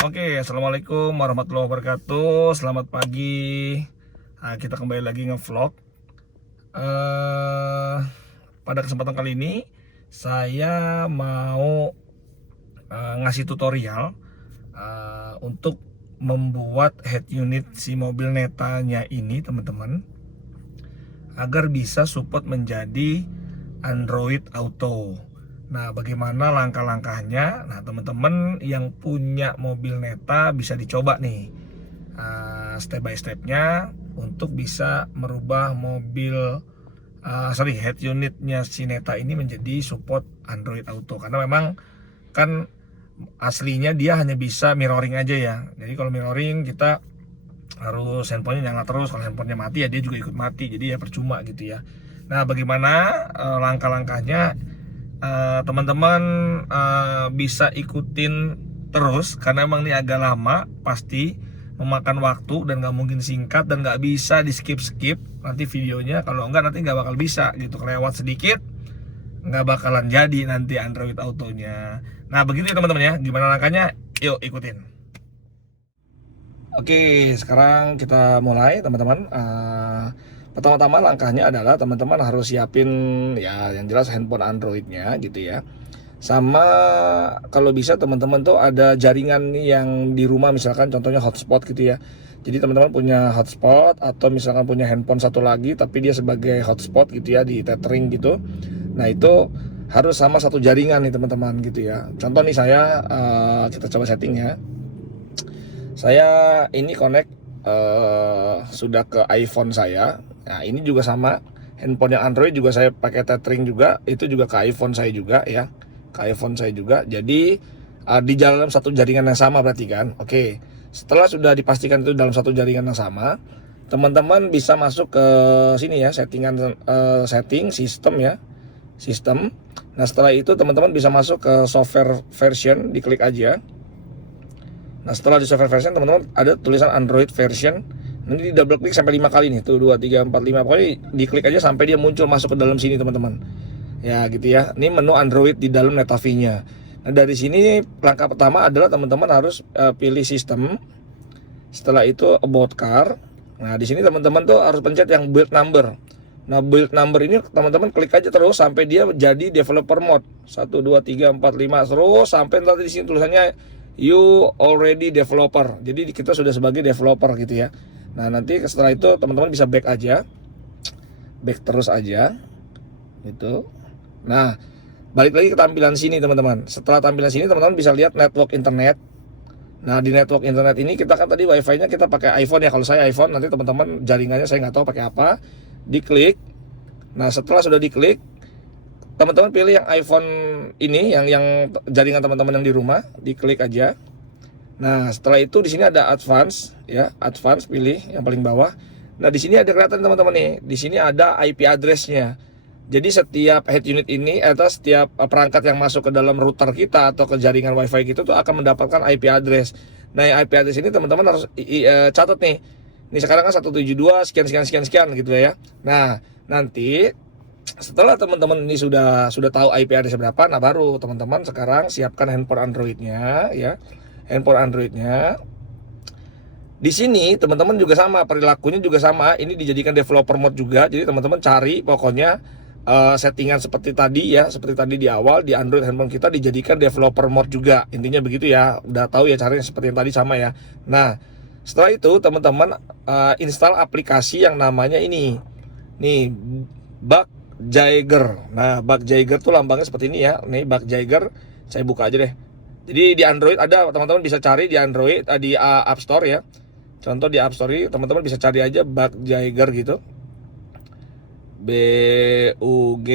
Oke, assalamualaikum warahmatullahi wabarakatuh. Selamat pagi. Nah, kita kembali lagi ngevlog. Eh, Pada kesempatan kali ini saya mau ngasih tutorial untuk membuat head unit si mobil Netanya ini, teman-teman, agar bisa support menjadi Android Auto. Nah, bagaimana langkah-langkahnya? Nah, teman-teman yang punya mobil Neta bisa dicoba nih, step by stepnya untuk bisa merubah head unitnya si Neta ini menjadi support Android Auto. Karena memang kan aslinya dia hanya bisa mirroring aja ya. Jadi kalau mirroring kita harus handphonenya nyala terus, kalau handphonenya mati ya dia juga ikut mati, jadi ya percuma gitu ya. Nah, bagaimana langkah-langkahnya? Teman-teman bisa ikutin terus karena emang ini agak lama, pasti memakan waktu dan nggak mungkin singkat dan nggak bisa di skip nanti videonya. Kalau enggak nanti nggak bakal bisa gitu, kelewat sedikit nggak bakalan jadi nanti Android Autonya. Nah, begitu ya teman-teman ya. Gimana langkahnya? Yuk ikutin. Oke, sekarang kita mulai teman-teman. Pertama-tama langkahnya adalah teman-teman harus siapin ya yang jelas handphone Androidnya gitu ya. Sama kalau bisa teman-teman tuh ada jaringan yang di rumah, misalkan contohnya hotspot gitu ya. Jadi teman-teman punya hotspot atau misalkan punya handphone satu lagi tapi dia sebagai hotspot gitu ya, di tethering gitu. Nah, itu harus sama satu jaringan nih teman-teman gitu ya. Contoh nih saya, kita coba setting ya. Saya ini connect sudah ke iPhone saya. Nah, ini juga sama, handphone yang Android juga saya pakai tethering juga, itu juga ke iPhone saya juga ya, ke iPhone saya juga. Jadi di dalam satu jaringan yang sama berarti kan. Oke, setelah sudah dipastikan itu dalam satu jaringan yang sama, teman-teman bisa masuk ke sini ya, settingan, setting sistem ya, sistem. Nah, setelah itu teman-teman bisa masuk ke software version, diklik aja. Nah, setelah di software version teman-teman ada tulisan Android version. Nanti di double klik sampai 5 kali nih. Tuh 2 3 4 5. Pokoknya diklik aja sampai dia muncul masuk ke dalam sini teman-teman. Ya gitu ya. Ini menu Android di dalam Netavi-nya. Nah, dari sini langkah pertama adalah teman-teman harus pilih sistem. Setelah itu about car. Nah, di sini teman-teman tuh harus pencet yang build number. Nah, build number ini teman-teman klik aja terus sampai dia jadi developer mode. 1 2 3 4 5 terus sampai nanti di sini tulisannya you already developer. Jadi kita sudah sebagai developer gitu ya. Nah, nanti setelah itu teman-teman bisa back aja. Back terus aja gitu. Nah, balik lagi ke tampilan sini teman-teman. Setelah tampilan sini teman-teman bisa lihat network internet. Nah, di network internet ini kita kan tadi wifi-nya kita pakai iPhone ya. Kalau saya iPhone, nanti teman-teman jaringannya saya nggak tahu pakai apa. Diklik. Nah, setelah sudah diklik, teman-teman pilih yang iPhone ini, yang jaringan teman-teman yang di rumah, diklik aja. Nah, setelah itu di sini ada advance ya, advance pilih yang paling bawah. Nah, di sini ada kelihatan teman-teman nih. Di sini ada IP address-nya. Jadi setiap head unit ini atau setiap perangkat yang masuk ke dalam router kita atau ke jaringan WiFi gitu tuh akan mendapatkan IP address. Nah, yang IP address ini teman-teman harus catat nih. Ini sekarang kan 172 sekian sekian sekian sekian gitu ya. Nah, nanti setelah teman-teman ini sudah tahu IP address berapa, nah baru teman-teman sekarang siapkan handphone Androidnya ya. Handphone Androidnya. Di sini teman-teman juga sama, perilakunya juga sama. Ini dijadikan developer mode juga. Jadi teman-teman cari pokoknya settingan seperti tadi ya, seperti tadi di awal di Android handphone kita dijadikan developer mode juga. Intinya begitu ya. Udah tahu ya caranya seperti yang tadi sama ya. Nah, setelah itu teman-teman install aplikasi yang namanya ini. Nih, Bug Jagger. Nah, Bug Jagger tuh lambangnya seperti ini ya. Nih, Bug Jagger. Saya buka aja deh. Jadi di Android ada, teman-teman bisa cari di Android, di App Store ya. Contoh di App Store, teman-teman bisa cari aja Bug Jagger gitu. BUG.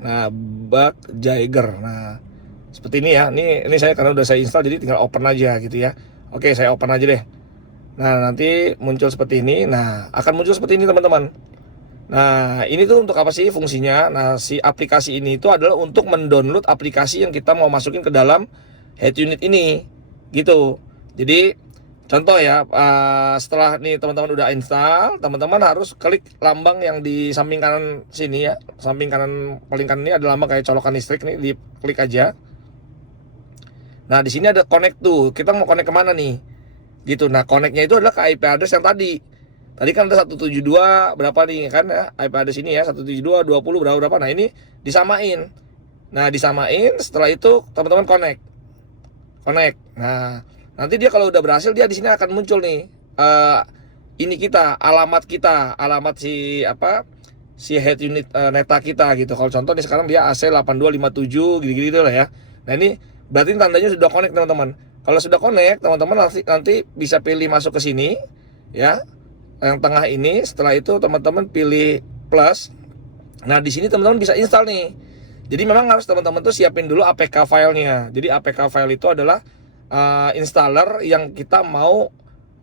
Nah, Bug Jagger. Nah, seperti ini ya. Ini saya karena udah saya install jadi tinggal open aja gitu ya. Oke, saya open aja deh. Nah, nanti muncul seperti ini. Nah, akan muncul seperti ini teman-teman. Nah, ini tuh untuk apa sih fungsinya? Nah, si aplikasi ini itu adalah untuk mendownload aplikasi yang kita mau masukin ke dalam head unit ini gitu. Jadi contoh ya, setelah nih teman-teman udah install, teman-teman harus klik lambang yang di samping kanan sini ya. Samping kanan paling kanan ini ada lambang kayak colokan listrik nih, diklik aja. Nah, di sini ada connect tuh. Kita mau connect kemana nih? Gitu. Nah, connectnya itu adalah ke IP address yang tadi. Tadi kan ada 172 berapa nih kan ya? IP address ini ya 172 20 berapa berapa. Nah, ini disamain. Nah, disamain, setelah itu teman-teman connect. Connect. Nah, nanti dia kalau udah berhasil, dia di sini akan muncul nih ini alamat si apa? Si head unit neta kita gitu. Kalau contoh nih sekarang dia AC8257 gitu-gitu lah ya. Nah, ini berarti tandanya sudah connect teman-teman. Kalau sudah connect, teman-teman nanti bisa pilih masuk ke sini ya. Yang tengah ini, setelah itu teman-teman pilih plus. Nah, di sini teman-teman bisa install nih. Jadi memang harus teman-teman tuh siapin dulu APK filenya. Jadi APK file itu adalah installer yang kita mau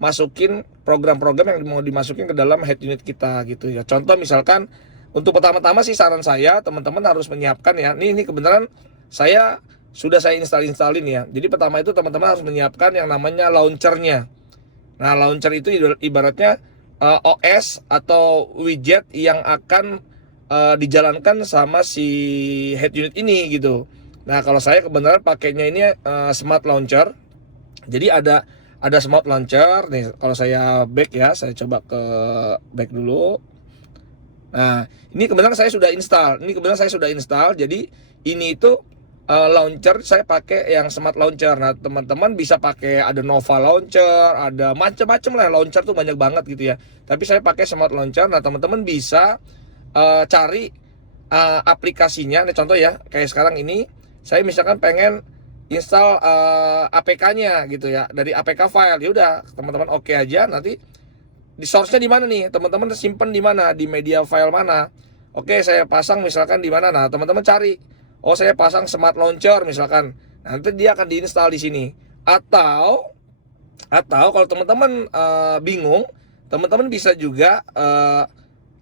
masukin program-program yang mau dimasukin ke dalam head unit kita gitu ya. Contoh misalkan untuk pertama-tama sih saran saya teman-teman harus menyiapkan ya. Ini kebenaran saya installin ya. Jadi pertama itu teman-teman harus menyiapkan yang namanya launchernya. Nah, launcher itu ibaratnya OS atau widget yang akan dijalankan sama si head unit ini gitu. Nah, kalau saya kebenaran pakainya ini Smart Launcher. Jadi ada Smart Launcher nih. Kalau saya back ya, saya coba ke back dulu. Nah, ini kebenaran saya sudah install. Jadi ini itu launcher saya pakai yang Smart Launcher. Nah, teman-teman bisa pakai ada Nova Launcher, ada macam-macam lah launcher tuh banyak banget gitu ya. Tapi saya pakai Smart Launcher. Nah, teman-teman bisa cari aplikasinya. Nah, contoh ya, kayak sekarang ini saya misalkan pengen install APK-nya gitu ya dari APK file. Ya udah, teman-teman oke aja. Nanti di source-nya di mana nih? Teman-teman simpen di mana? Di media file mana? Oke, saya pasang misalkan di mana? Nah, teman-teman cari. Oh, saya pasang Smart Launcher misalkan. Nanti dia akan diinstal di sini. Atau kalau teman-teman bingung, teman-teman bisa juga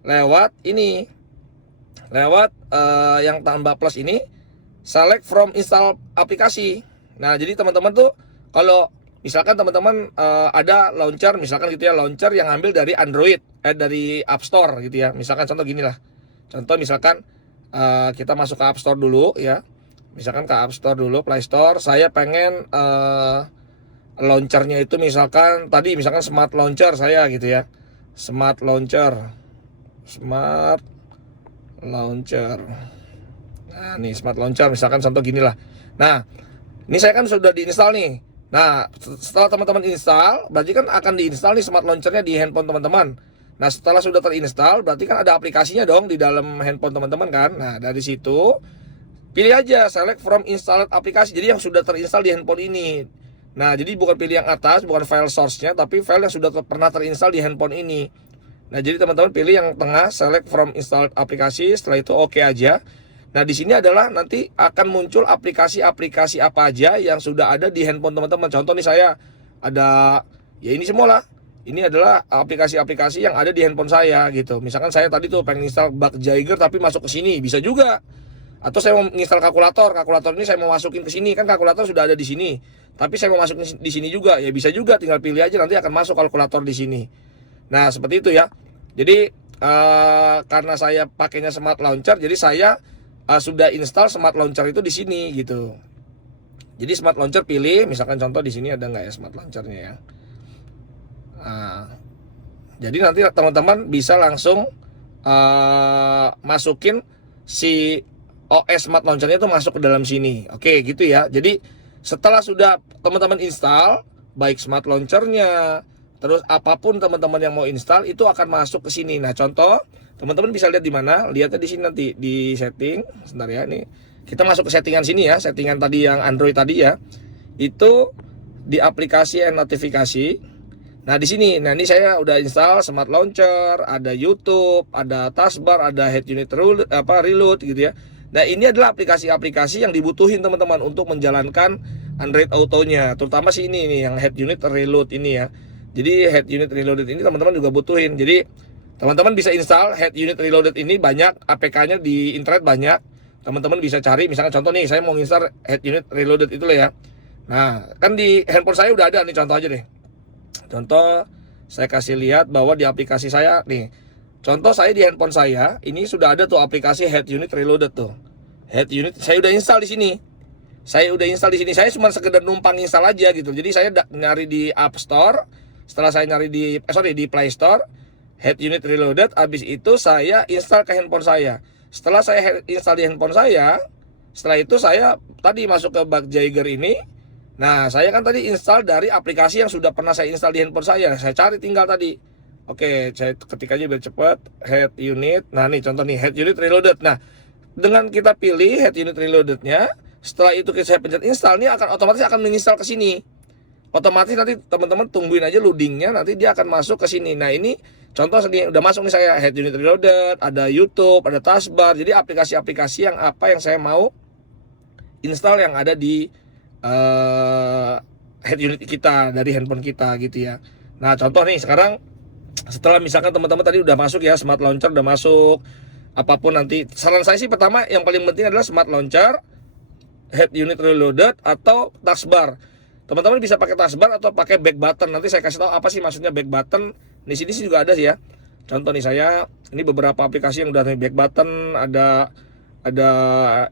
lewat yang tambah plus ini, select from install aplikasi. Nah, jadi teman-teman tuh kalau misalkan teman-teman ada launcher misalkan gitu ya, launcher yang ambil dari Android dari App Store gitu ya. Misalkan contoh gini lah. Contoh misalkan kita masuk ke App Store dulu ya. Misalkan ke App Store dulu, Play Store. Saya pengen launchernya itu misalkan Smart Launcher saya gitu ya. Smart Launcher. Nah, nih Smart Launcher misalkan contoh gini lah. Nah, ini saya kan sudah diinstal nih. Nah, setelah teman-teman install, berarti kan akan diinstal nih Smart Launchernya di handphone teman-teman. Nah, setelah sudah terinstall, berarti kan ada aplikasinya dong di dalam handphone teman-teman kan. Nah, dari situ pilih aja select from installed aplikasi. Jadi yang sudah terinstall di handphone ini. Nah, jadi bukan pilih yang atas, bukan file source-nya, tapi file yang sudah pernah terinstall di handphone ini. Nah, jadi teman-teman pilih yang tengah, select from installed aplikasi, setelah itu oke aja. Nah, di sini adalah nanti akan muncul aplikasi-aplikasi apa aja yang sudah ada di handphone teman-teman. Contoh nih saya ada, ya ini semua lah. Ini adalah aplikasi-aplikasi yang ada di handphone saya gitu. Misalkan saya tadi tuh pengen install Bug Jagger tapi masuk ke sini, bisa juga. Atau saya mau install kalkulator ini saya mau masukin ke sini, kan kalkulator sudah ada di sini. Tapi saya mau masukin di sini juga, ya bisa juga, tinggal pilih aja nanti akan masuk kalkulator di sini. Nah, seperti itu ya. Jadi karena saya pakainya Smart Launcher, jadi saya sudah install Smart Launcher itu di sini gitu. Jadi Smart Launcher pilih, misalkan contoh di sini ada nggak ya Smart Launchernya ya. Nah, jadi nanti teman-teman bisa langsung masukin si OS Smart Launchernya itu masuk ke dalam sini. Oke, gitu ya. Jadi setelah sudah teman-teman install, baik Smart Launchernya, terus apapun teman-teman yang mau install itu akan masuk ke sini. Nah, contoh teman-teman bisa lihat di mana? Lihatnya di sini nanti di setting. Sebentar ya, nih. Kita masuk ke settingan sini ya, settingan tadi yang Android tadi ya. Itu di aplikasi and notifikasi. Nah, di sini. Nah, ini saya udah install Smart Launcher, ada YouTube, ada taskbar, ada head unit reload gitu ya. Nah, ini adalah aplikasi-aplikasi yang dibutuhin teman-teman untuk menjalankan Android Auto-nya. Terutama sih ini nih yang head unit reload ini ya. Jadi head unit reloaded ini teman-teman juga butuhin. Jadi teman-teman bisa install head unit reloaded ini, banyak APK-nya di internet banyak. Teman-teman bisa cari, misalnya contoh nih saya mau install head unit reloaded itu lah ya. Nah, kan di handphone saya udah ada nih, contoh aja deh. Contoh saya kasih lihat bahwa di aplikasi saya nih. Contoh saya di handphone saya ini sudah ada tuh aplikasi head unit reloaded tuh. Head unit saya udah install di sini. saya udah install di sini, saya cuma sekedar numpang install aja gitu. Jadi saya nyari di App Store, setelah saya nyari di Play Store, Head Unit Reloaded, habis itu saya install ke handphone saya. Setelah saya install di handphone saya, setelah itu saya tadi masuk ke Bug Jagger ini. Nah, saya kan tadi install dari aplikasi yang sudah pernah saya install di handphone saya. Saya cari tinggal tadi. Oke, saya ketik aja biar cepat. Head Unit. Nah, nih contoh nih, Head Unit Reloaded. Nah, dengan kita pilih Head Unit Reloaded-nya, setelah itu saya pencet install, ini akan otomatis akan menginstal ke sini. Otomatis nanti teman-teman tungguin aja loadingnya, nanti dia akan masuk ke sini. Nah, ini contoh nih, udah masuk nih saya Head Unit Reloaded, ada YouTube, ada taskbar. Jadi aplikasi-aplikasi yang apa yang saya mau install yang ada di head unit kita dari handphone kita gitu ya. Nah, contoh nih sekarang setelah misalkan teman-teman tadi udah masuk ya, Smart Launcher udah masuk, apapun nanti saran saya sih pertama yang paling penting adalah Smart Launcher, Head Unit Reloaded, atau taskbar. Teman-teman bisa pakai taskbar atau pakai back button. Nanti saya kasih tahu apa sih maksudnya back button. Di sini sih juga ada sih ya. Contoh nih saya, ini beberapa aplikasi yang udah nih back button, ada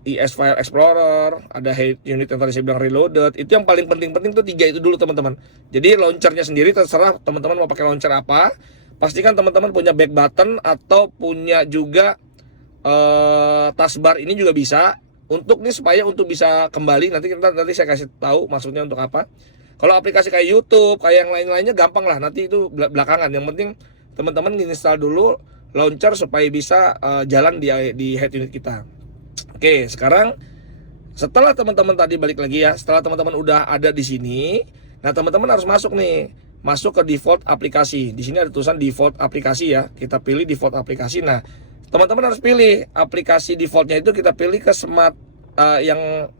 ES File Explorer, ada Head Unit yang tadi saya bilang Reloaded. Itu yang paling penting tuh 3 itu dulu teman-teman. Jadi launchernya sendiri terserah teman-teman mau pakai launcher apa. Pastikan teman-teman punya back button atau punya juga taskbar ini juga bisa. Untuk nih supaya untuk bisa kembali nanti saya kasih tahu maksudnya untuk apa. Kalau aplikasi kayak YouTube, kayak yang lain-lainnya gampang lah, nanti itu belakangan. Yang penting teman-teman install dulu launcher supaya bisa jalan di head unit kita. Oke, sekarang setelah teman-teman tadi balik lagi ya, setelah teman-teman udah ada di sini, nah teman-teman harus masuk nih, masuk ke default aplikasi. Di sini ada tulisan default aplikasi ya, kita pilih default aplikasi. Nah, teman-teman harus pilih aplikasi defaultnya itu kita pilih ke Smart yang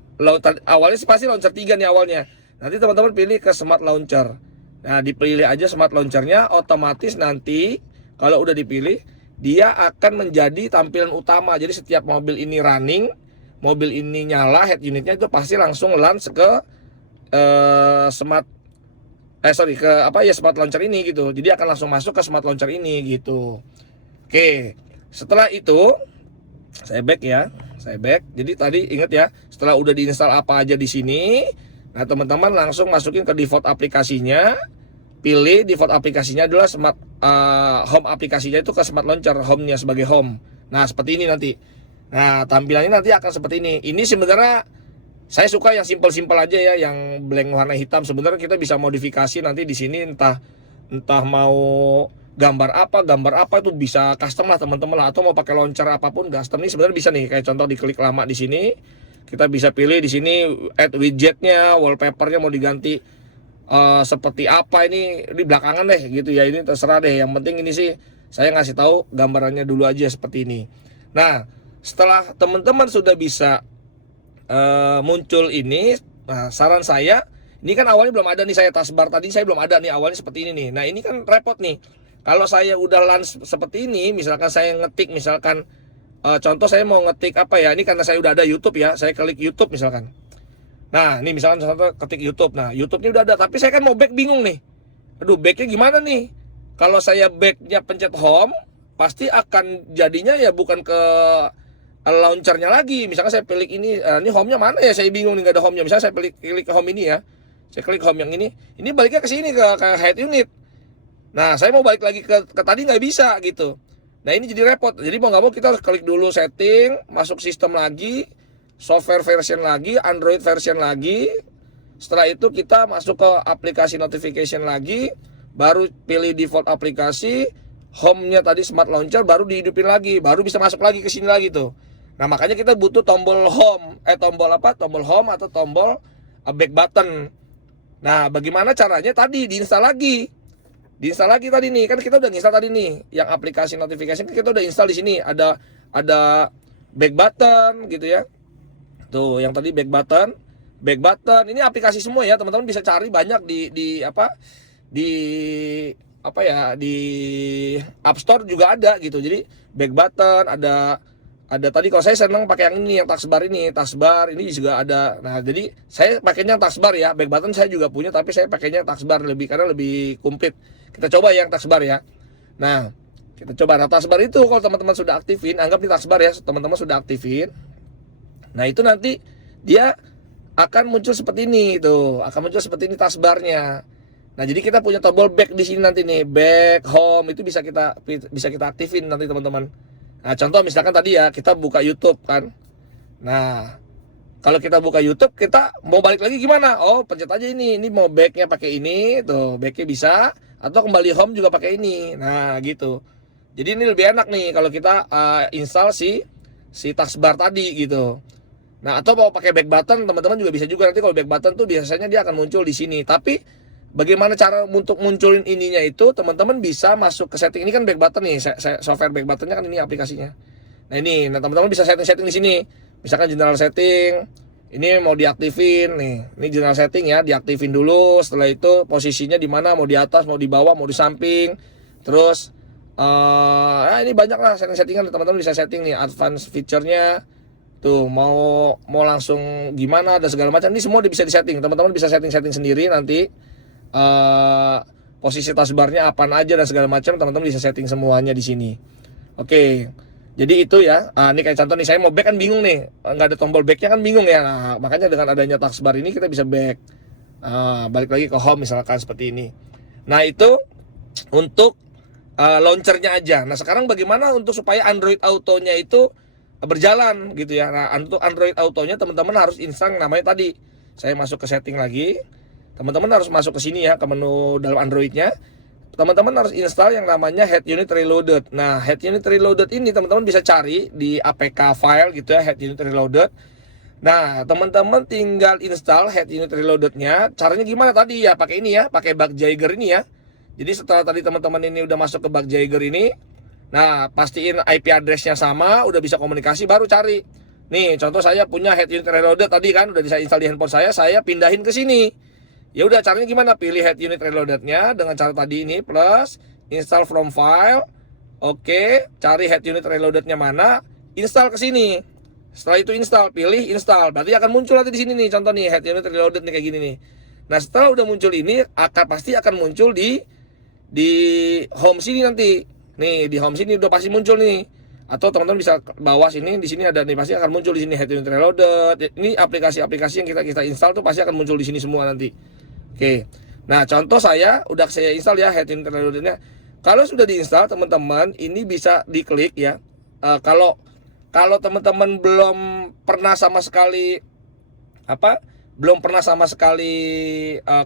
awalnya pasti launcher 3 nih awalnya. Nanti teman-teman pilih ke Smart Launcher. Nah, dipilih aja Smart Launchernya, otomatis nanti kalau udah dipilih dia akan menjadi tampilan utama. Jadi setiap mobil ini running, mobil ini nyala, head unitnya itu pasti langsung launch ke Smart Launcher ini gitu. Jadi akan langsung masuk ke Smart Launcher ini gitu. Oke, setelah itu saya back ya, saya back. Jadi tadi ingat ya, setelah udah diinstal apa aja di sini, nah teman-teman langsung masukin ke default aplikasinya. Pilih default aplikasinya adalah Smart Home aplikasinya itu ke Smart Launcher, home-nya sebagai home. Nah, seperti ini nanti. Nah, tampilannya nanti akan seperti ini. Ini sebenarnya saya suka yang simple-simple aja ya, yang blank warna hitam. Sebenarnya kita bisa modifikasi nanti di sini entah mau gambar apa itu bisa custom lah teman-teman lah, atau mau pakai launcher apapun custom nih sebenarnya bisa nih. Kayak contoh diklik lama di sini, kita bisa pilih di sini add widgetnya, wallpapernya mau diganti seperti apa ini di belakangan deh gitu ya, ini terserah deh. Yang penting ini sih saya ngasih tahu gambarannya dulu aja seperti ini. Nah, setelah teman-teman sudah bisa muncul ini, nah saran saya, ini kan awalnya belum ada nih, saya taskbar tadi saya belum ada nih awalnya seperti ini nih. Nah, ini kan repot nih. Kalau saya udah launch seperti ini, misalkan saya ngetik, misalkan contoh saya mau ngetik apa ya, ini karena saya udah ada YouTube ya, saya klik YouTube misalkan. Nah, ini misalkan contoh ketik YouTube. Nah, YouTube-nya udah ada, tapi saya kan mau back bingung nih. Aduh, backnya gimana nih? Kalau saya backnya pencet home, pasti akan jadinya ya bukan ke launchernya lagi. Misalkan saya pilih ini home-nya mana ya? Saya bingung nih, nggak ada home-nya. Misalnya saya pilih ke home ini ya. Saya klik home yang ini baliknya ke sini ke head unit. Nah, saya mau balik lagi ke tadi nggak bisa gitu. Nah, ini jadi repot. Jadi mau nggak mau kita harus klik dulu setting, masuk sistem lagi, software version lagi, Android version lagi. Setelah itu kita masuk ke aplikasi notification lagi, baru pilih default aplikasi, home-nya tadi Smart Launcher, baru dihidupin lagi, baru bisa masuk lagi ke sini lagi tuh. Nah, makanya kita butuh tombol home, tombol home atau tombol back button. Nah, bagaimana caranya? Tadi diinstal lagi. Diinstal lagi tadi nih, kan kita udah install tadi nih, yang aplikasi notification kan kita udah install di sini, ada back button gitu ya. Tuh, yang tadi back button, ini aplikasi semua ya, teman-teman bisa cari banyak di App Store juga ada gitu. Jadi back button ada tadi, kalau saya senang pakai yang ini, yang taskbar ini juga ada. Nah, jadi saya pakainya taskbar ya, back button saya juga punya, tapi saya pakainya taskbar karena lebih komplit. Kita coba yang taskbar ya. Nah, kita coba. Nah, taskbar itu kalau teman-teman sudah aktifin, anggap di taskbar ya, teman-teman sudah aktifin. Nah, itu nanti dia akan muncul seperti ini tuh, akan muncul seperti ini taskbarnya. Nah, jadi kita punya tombol back di sini nanti nih, back, home itu bisa kita aktifin nanti teman-teman. Nah, contoh misalkan tadi ya kita buka YouTube kan. Nah, kalau kita buka YouTube, kita mau balik lagi gimana? Oh, pencet aja ini mau backnya pakai ini, tuh backnya bisa, atau kembali home juga pakai ini. Nah, gitu. Jadi ini lebih enak nih kalau kita install si taskbar tadi gitu. Nah, atau mau pakai back button, teman-teman juga bisa juga. Nanti kalau back button tuh biasanya dia akan muncul di sini. Tapi bagaimana cara untuk munculin ininya itu, teman-teman bisa masuk ke setting. Ini kan back button nih, software back buttonnya kan ini aplikasinya. Nah ini, teman-teman bisa setting di sini. Misalkan general setting, ini mau diaktifin nih. Ini general setting ya, diaktifin dulu. Setelah itu posisinya di mana? Mau di atas, mau di bawah, mau di samping. Terus, ini banyak lah setting-settingan. Teman-teman bisa setting nih, advance feature-nya. Tuh mau langsung gimana dan segala macam. Ini semua bisa disetting. Teman-teman bisa setting-setting sendiri nanti. Posisi taskbarnya apa aja dan segala macam, teman-teman bisa setting semuanya di sini. Oke. Jadi itu ya, ini kayak contoh nih, saya mau back kan bingung nih, nggak ada tombol backnya kan bingung ya. Nah, makanya dengan adanya taskbar ini kita bisa back, balik lagi ke home misalkan seperti ini. Nah itu untuk launchernya aja. Nah sekarang bagaimana untuk supaya Android Autonya itu berjalan gitu ya. Nah untuk Android Autonya teman-teman harus install yang namanya tadi. Saya masuk ke setting lagi, teman-teman harus masuk ke sini ya, ke menu dalam Androidnya. Teman-teman harus install yang namanya Head Unit Reloaded. Nah, Head Unit Reloaded ini teman-teman bisa cari di APK file gitu ya, Head Unit Reloaded. Nah, teman-teman tinggal install Head Unit Reloaded-nya. Caranya gimana tadi ya? Pakai ini ya, pakai Bug Jagger ini ya. Jadi setelah tadi teman-teman ini udah masuk ke Bug Jagger ini, nah, pastiin IP address-nya sama, udah bisa komunikasi, baru cari. Nih, contoh saya punya Head Unit Reloaded tadi kan, udah bisa install di handphone saya pindahin ke sini. Ya udah caranya gimana? Pilih Head Unit Reloaded-nya dengan cara tadi ini plus install from file. Oke, cari Head Unit Reloaded-nya mana? Install ke sini. Setelah itu install, pilih install. Berarti akan muncul nanti di sini nih, contoh nih Head Unit Reloaded nih kayak gini nih. Nah, setelah udah muncul ini pasti akan muncul di home sini nanti. Nih, di home sini udah pasti muncul nih. Atau teman-teman bisa ke bawah sini, di sini ada nih, pasti akan muncul di sini Head Unit Reloaded. Ini aplikasi-aplikasi yang kita install tuh pasti akan muncul di sini semua nanti. Oke, nah contoh saya install ya Head Unit Reloaded-nya. Kalau sudah diinstal teman-teman, ini bisa diklik ya. Kalau teman-teman belum pernah sama sekali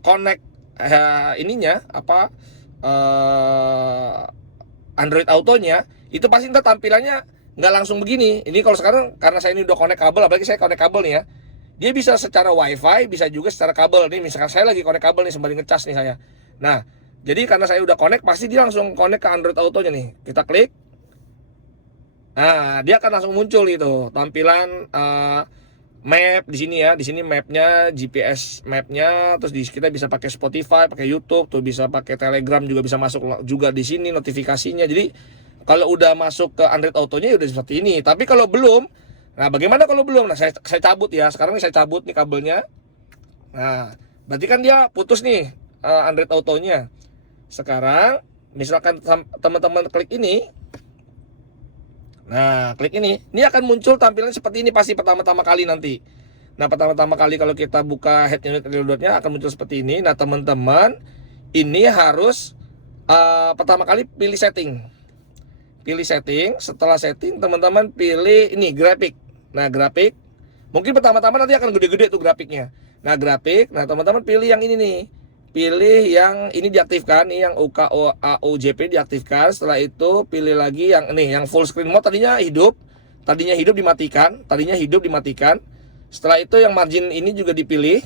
connect Android Autonya, itu pasti ntar tampilannya nggak langsung begini. Ini kalau sekarang karena saya ini udah connect kabel, apalagi saya connect kabel nih ya. Dia bisa secara wifi, bisa juga secara kabel. Nih misalkan saya lagi connect kabel nih sembari ngecas nih saya. Nah, jadi karena saya udah connect, pasti dia langsung connect ke Android Autonya nih. Kita klik. Nah, dia akan langsung muncul itu tampilan map di sini ya. Di sini mapnya, GPS mapnya. Terus kita bisa pakai Spotify, pakai YouTube, tuh bisa pakai Telegram juga bisa masuk juga di sini notifikasinya. Jadi kalau udah masuk ke Android Autonya ya udah seperti ini. Tapi kalau belum, nah bagaimana kalau belum? Nah saya cabut ya. Sekarang saya cabut nih kabelnya. Nah berarti kan dia putus nih Android Autonya. Sekarang misalkan teman-teman klik ini. Nah klik ini akan muncul tampilan seperti ini pasti pertama-tama kali nanti. Nah pertama-tama kali kalau kita buka Head Unit Reloaded-nya akan muncul seperti ini. Nah teman-teman ini harus pertama kali pilih setting. Pilih setting, setelah setting teman-teman pilih ini grafik. Nah grafik, mungkin pertama-tama nanti akan gede-gede tuh grafiknya. Nah grafik, nah teman-teman pilih yang ini nih. Pilih yang ini diaktifkan, nih yang UKAOJP diaktifkan. Setelah itu pilih lagi yang ini, yang full screen mode tadinya hidup dimatikan, Setelah itu yang margin ini juga dipilih,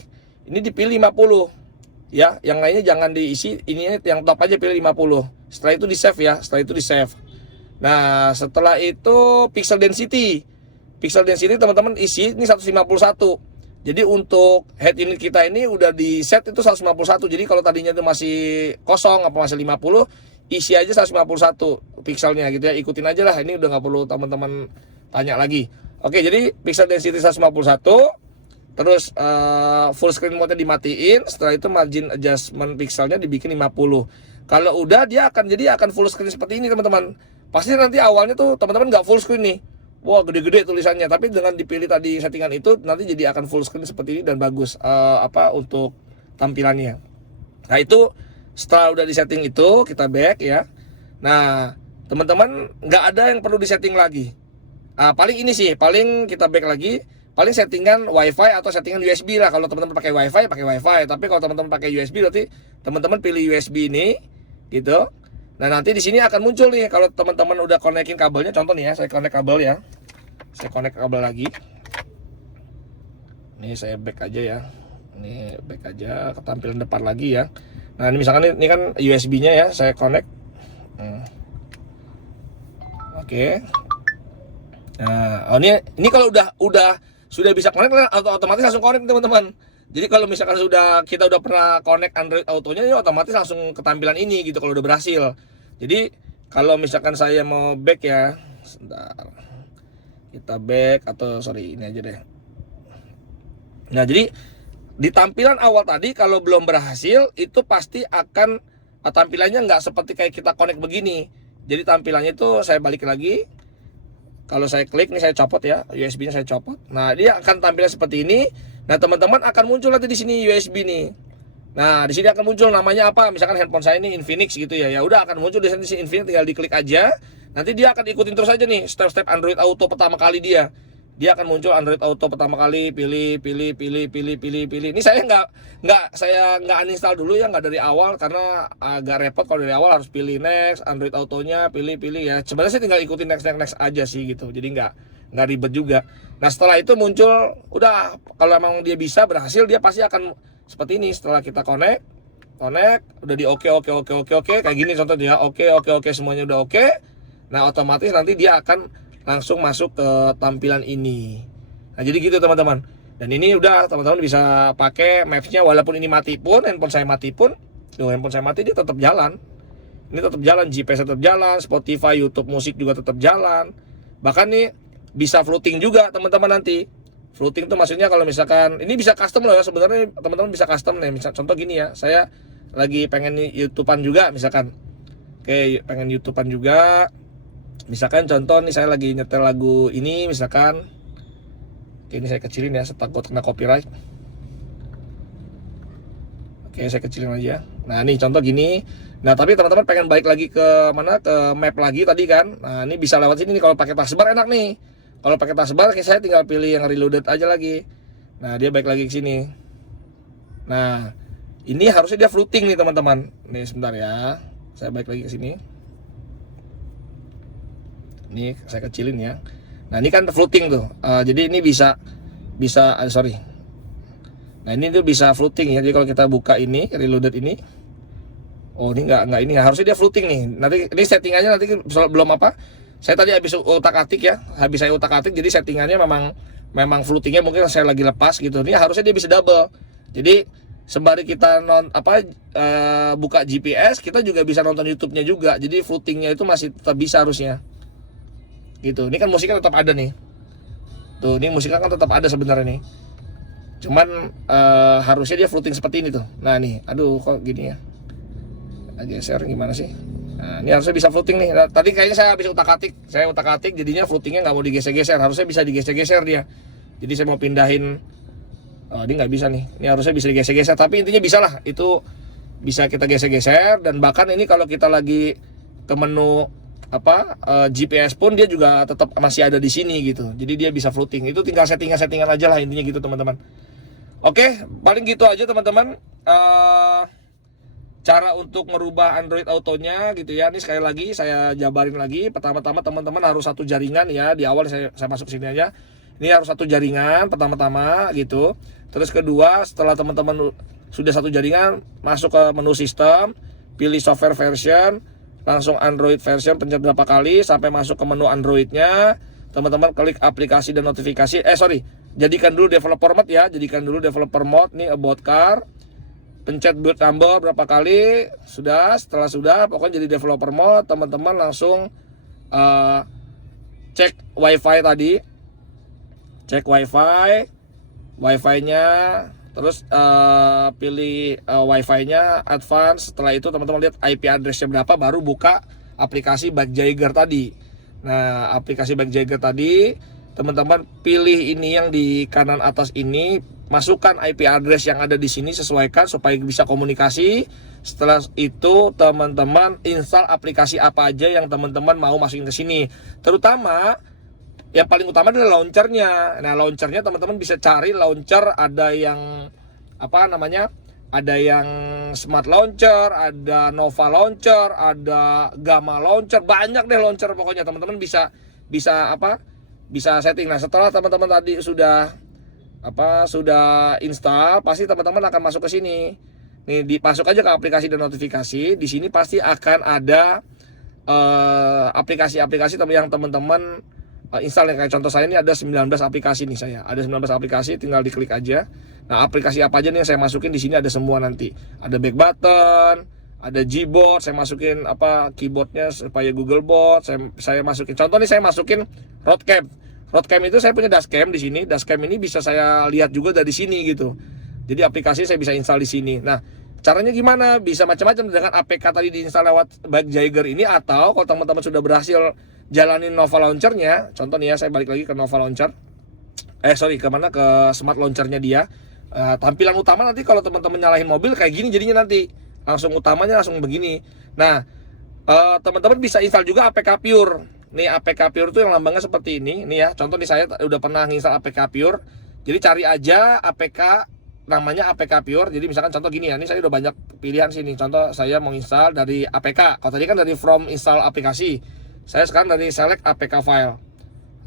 ini dipilih 50. Ya, yang lainnya jangan diisi, ini yang top aja pilih 50. Setelah itu di-save ya, Nah, setelah itu pixel density teman-teman isi ini 151. Jadi untuk head unit kita ini udah di set itu 151. Jadi kalau tadinya itu masih kosong apa masih 50, isi aja 151 pixelnya gitu ya. Ikutin aja lah, ini udah nggak perlu teman-teman tanya lagi. Oke, jadi pixel density 151. Terus full screen mode-nya dimatiin. Setelah itu margin adjustment pixelnya dibikin 50. Kalau udah dia akan full screen seperti ini teman-teman. Pasti nanti awalnya tuh teman-teman nggak full screen nih, wah gede-gede tulisannya. Tapi dengan dipilih tadi settingan itu nanti jadi akan full screen seperti ini dan bagus untuk tampilannya. Nah itu setelah udah disetting itu kita back ya. Nah teman-teman nggak ada yang perlu disetting lagi. Paling ini sih, paling kita back lagi, paling settingan WiFi atau settingan USB lah. Kalau teman-teman pakai WiFi, pakai WiFi. Tapi kalau teman-teman pakai USB, berarti teman-teman pilih USB ini, gitu. Nah nanti di sini akan muncul nih, kalau teman-teman udah konekin kabelnya, contoh nih ya, saya connect kabel ya, saya connect kabel lagi. Ini saya back aja ya, ini back aja ke tampilan depan lagi ya. Nah ini misalkan ini kan USB-nya ya, saya connect. Oke. Nah, ini kalau sudah bisa connect otomatis langsung connect teman-teman. Jadi kalau misalkan kita udah pernah connect Android Autonya, ini otomatis langsung ke tampilan ini gitu kalau udah berhasil. Jadi kalau misalkan saya mau back ya, sebentar. Kita back ini aja deh. Nah, jadi di tampilan awal tadi kalau belum berhasil itu pasti akan tampilannya nggak seperti kayak kita connect begini. Jadi tampilannya itu saya balik lagi. Kalau saya klik nih, saya copot ya, USB-nya saya copot. Nah, dia akan tampilnya seperti ini. Nah, teman-teman akan muncul nanti di sini USB nih. Nah, di sini akan muncul namanya apa? Misalkan handphone saya ini Infinix gitu ya. Ya udah akan muncul di sini Infinix, tinggal diklik aja. Nanti dia akan ikutin terus aja nih step-step Android Auto pertama kali dia. Dia akan muncul Android Auto pertama kali, pilih. Ini saya nggak uninstall dulu ya, nggak dari awal karena agak repot kalau dari awal harus pilih next, Android Autonya pilih ya. Sebenarnya saya tinggal ikutin next aja sih gitu. Jadi nggak ribet juga. Nah setelah itu muncul, udah kalau memang dia bisa berhasil, dia pasti akan seperti ini. Setelah kita connect, udah di oke kayak gini contoh dia, oke semuanya udah oke. Nah otomatis nanti dia akan langsung masuk ke tampilan ini. Nah jadi gitu teman-teman. Dan ini udah teman-teman bisa pakai Maps-nya walaupun ini mati pun, handphone saya mati pun, handphone saya mati dia tetap jalan. Ini tetap jalan, GPS tetap jalan, Spotify, YouTube musik juga tetap jalan. Bahkan nih bisa floating juga teman-teman nanti. Floating itu maksudnya kalau misalkan ini bisa custom loh ya, sebenarnya teman-teman bisa custom nih. Misal contoh gini ya, saya lagi pengen YouTubean juga misalkan. Oke, pengen YouTubean juga. Misalkan contoh nih saya lagi nyetel lagu ini misalkan. Oke, ini saya kecilin ya, takut kena copyright. Oke, saya kecilin aja. Nah, ini contoh gini. Nah, tapi teman-teman pengen balik lagi ke mana? Ke map lagi tadi kan. Nah, ini bisa lewat sini nih, kalau pakai taskbar enak nih. Kalau pakai taskbar saya tinggal pilih yang reloaded aja lagi. Nah, dia balik lagi ke sini. Nah, ini harusnya dia floating nih teman-teman. Nih sebentar ya. Saya balik lagi ke sini. Ini saya kecilin ya. Nah ini kan floating tuh. Jadi ini bisa Nah ini tuh bisa floating ya. Jadi kalau kita buka ini reloaded ini, oh ini nggak ini harusnya dia floating nih. Nanti ini settingannya nanti belum apa. Saya tadi habis utak-atik ya. Habis saya utak-atik jadi settingannya memang floatingnya mungkin saya lagi lepas gitu. Ini harusnya dia bisa double. Jadi sembari kita buka GPS, kita juga bisa nonton YouTube-nya juga. Jadi floatingnya itu masih tetap bisa harusnya. Gitu. Ini kan musiknya tetap ada nih. Tuh, ini musiknya kan tetap ada sebenarnya nih. Cuman harusnya dia floating seperti ini tuh. Nah nih, aduh kok gini ya. Geser gimana sih? Nah, ini harusnya bisa floating nih. Nah, tadi kayaknya saya habis utak-atik. Saya utak-atik jadinya floatingnya nggak mau digeser-geser. Harusnya bisa digeser-geser dia. Jadi saya mau pindahin. Ini nggak bisa nih. Ini harusnya bisa digeser-geser. Tapi intinya bisa lah. Itu bisa kita geser-geser. Dan bahkan ini kalau kita lagi ke menu GPS pun dia juga tetap masih ada di sini gitu. Jadi dia bisa floating. Itu tinggal settingan aja lah intinya gitu teman-teman. Oke, paling gitu aja teman-teman. Cara untuk merubah Android Autonya gitu ya. Ini sekali lagi saya jabarin lagi. Pertama-tama teman-teman harus satu jaringan ya. Di awal saya masuk sini aja. Ini harus satu jaringan pertama-tama gitu. Terus kedua, setelah teman-teman sudah satu jaringan, masuk ke menu sistem, pilih software version, langsung Android version, pencet berapa kali sampai masuk ke menu Androidnya. Teman-teman klik aplikasi dan notifikasi. Jadikan dulu developer mode ya. Jadikan dulu developer mode nih, about car. Pencet build number berapa kali. Setelah sudah pokoknya jadi developer mode. Teman-teman langsung cek wifi tadi. Cek wifi-nya. Terus pilih wifi-nya advance. Setelah itu teman-teman lihat IP address-nya berapa, baru buka aplikasi Bug Jagger tadi. Nah, aplikasi Bike Jagger tadi, teman-teman pilih ini yang di kanan atas ini, masukkan IP address yang ada di sini, sesuaikan supaya bisa komunikasi. Setelah itu teman-teman install aplikasi apa aja yang teman-teman mau masukin ke sini. Terutama yang paling utama adalah launchernya. Nah, launchernya teman-teman bisa cari launcher, ada yang apa namanya? Ada yang Smart Launcher, ada Nova Launcher, ada Gamma Launcher, banyak deh launcher pokoknya. Teman-teman bisa setting. Nah, setelah teman-teman tadi sudah install, pasti teman-teman akan masuk ke sini. Nih, masuk aja ke aplikasi dan notifikasi. Di sini pasti akan ada aplikasi-aplikasi yang teman-teman install. Kayak contoh saya ini ada 19 aplikasi nih saya. Ada 19 aplikasi, tinggal diklik aja. Nah, aplikasi apa aja nih yang saya masukin di sini ada semua nanti. Ada back button, ada Gboard, saya masukin keyboardnya supaya Google Board. Saya masukin. Contoh nih saya masukin Roadcam. Roadcam itu saya punya dashcam di sini. Dashcam ini bisa saya lihat juga dari sini gitu. Jadi aplikasi saya bisa install di sini. Nah, caranya gimana? Bisa macam-macam dengan APK tadi diinstal lewat Bike Jagger ini, atau kalau teman-teman sudah berhasil jalanin Nova Launcher-nya, contoh nih ya, saya balik lagi ke Nova Launcher. Kemana? Ke Smart Launcher-nya dia. Tampilan utama nanti kalau teman-teman nyalahin mobil kayak gini jadinya nanti. Langsung utamanya langsung begini. Nah, teman-teman bisa install juga APK Pure. Nih APK Pure itu yang lambangnya seperti ini. Nih ya, contoh nih saya udah pernah install APK Pure. Jadi cari aja APK namanya APK Pure. Jadi misalkan contoh gini ya, ini saya udah banyak pilihan sini. Contoh saya mau install dari APK. Kalau tadi kan dari from install aplikasi. Saya sekarang dari select APK file.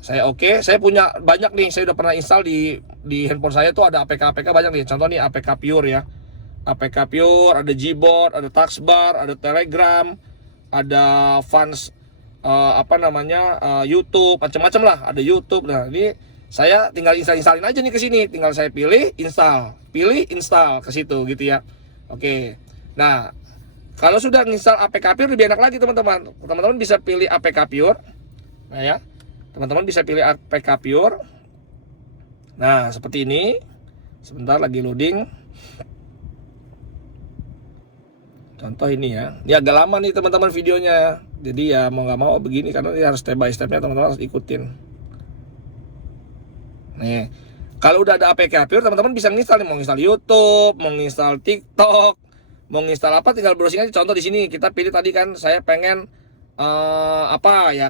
Saya saya punya banyak nih, saya udah pernah install di handphone saya tuh ada APK banyak nih. Contoh nih APK Pure ya. APK Pure, ada Gboard, ada Taskbar, ada Telegram, ada Fans YouTube, macam-macam lah, ada YouTube. Nah, ini saya tinggal installin aja nih ke sini. Tinggal saya pilih install ke situ gitu ya. Oke. Nah, kalau sudah install APK Pure lebih enak lagi teman-teman. Teman-teman bisa pilih APK Pure. Nah ya. Teman-teman bisa pilih APK Pure. Nah, seperti ini. Sebentar lagi loading. Contoh ini ya. Ini agak lama nih teman-teman videonya. Jadi ya mau nggak mau begini, karena ini harus step by stepnya teman-teman harus ikutin. Nih, kalau udah ada APK Pure, teman-teman bisa nginstal nih. Mau nginstal YouTube, mau nginstal TikTok, mau nginstal apa, tinggal browsing aja. Contoh di sini kita pilih tadi kan, saya pengen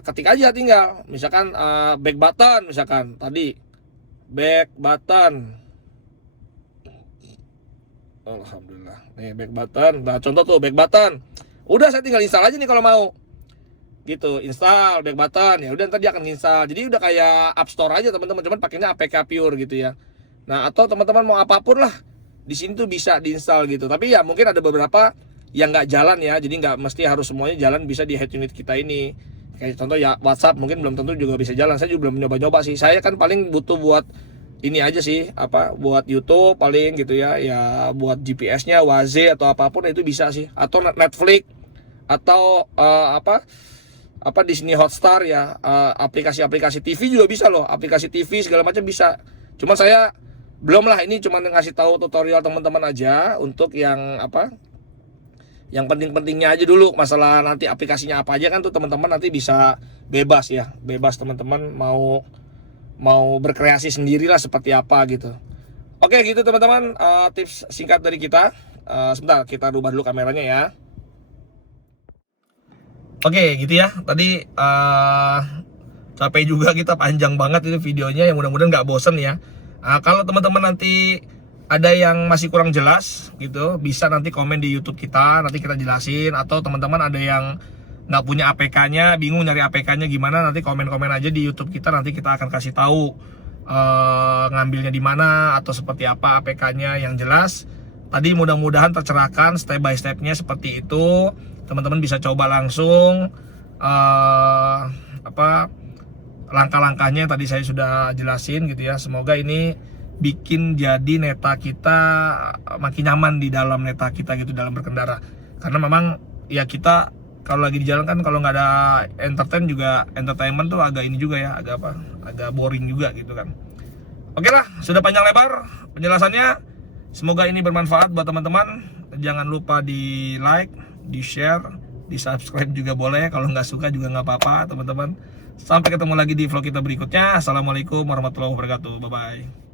ketik aja tinggal. Misalkan back button, misalkan tadi back button. Alhamdulillah. Nih back button. Nah, contoh tuh back button. Udah saya tinggal install aja nih kalau mau. Gitu, install back button. Ya udah, ntar dia akan install. Jadi udah kayak App Store aja teman-teman, cuman pakainya APK Pure gitu ya. Nah, atau teman-teman mau apapun lah, di sini tuh bisa diinstal gitu. Tapi ya mungkin ada beberapa yang nggak jalan ya, jadi nggak mesti harus semuanya jalan bisa di head unit kita ini. Kayak contoh ya WhatsApp mungkin belum tentu juga bisa jalan. Saya juga belum nyoba-nyoba sih. Saya kan paling butuh buat ini aja sih, buat YouTube paling gitu ya. Ya buat GPS-nya, Waze atau apapun itu bisa sih. Atau Netflix atau Disney Hotstar ya. Aplikasi-aplikasi TV juga bisa loh. Aplikasi TV segala macam bisa. Cuma saya belum lah, ini cuma ngasih tahu tutorial teman-teman aja untuk yang yang penting-pentingnya aja dulu. Masalah nanti aplikasinya apa aja kan tuh teman-teman nanti bisa bebas ya, bebas teman-teman mau berkreasi sendirilah seperti apa gitu. Oke gitu teman-teman, tips singkat dari kita. Sebentar kita rubah dulu kameranya ya. Oke gitu ya, tadi capek juga kita, panjang banget itu videonya, yang mudah-mudahan nggak bosen ya. Kalau teman-teman nanti ada yang masih kurang jelas gitu, bisa nanti komen di YouTube kita, nanti kita jelasin. Atau teman-teman ada yang nggak punya APK-nya, bingung nyari APK-nya gimana, nanti komen-komen aja di YouTube kita, nanti kita akan kasih tahu ngambilnya di mana atau seperti apa APK-nya yang jelas. Tadi mudah-mudahan tercerahkan step by step-nya seperti itu. Teman-teman bisa coba langsung langkah-langkahnya tadi saya sudah jelasin gitu ya. Semoga ini bikin jadi neta kita makin nyaman di dalam neta kita gitu dalam berkendara. Karena memang ya kita kalau lagi di jalan kan kalau nggak ada entertainment tuh agak ini juga ya, agak boring juga gitu kan. Oke lah, sudah panjang lebar penjelasannya. Semoga ini bermanfaat buat teman-teman. Jangan lupa di like, di share, di subscribe juga boleh, kalau nggak suka juga nggak apa-apa teman-teman. Sampai ketemu lagi di vlog kita berikutnya. Assalamualaikum warahmatullahi wabarakatuh, bye bye.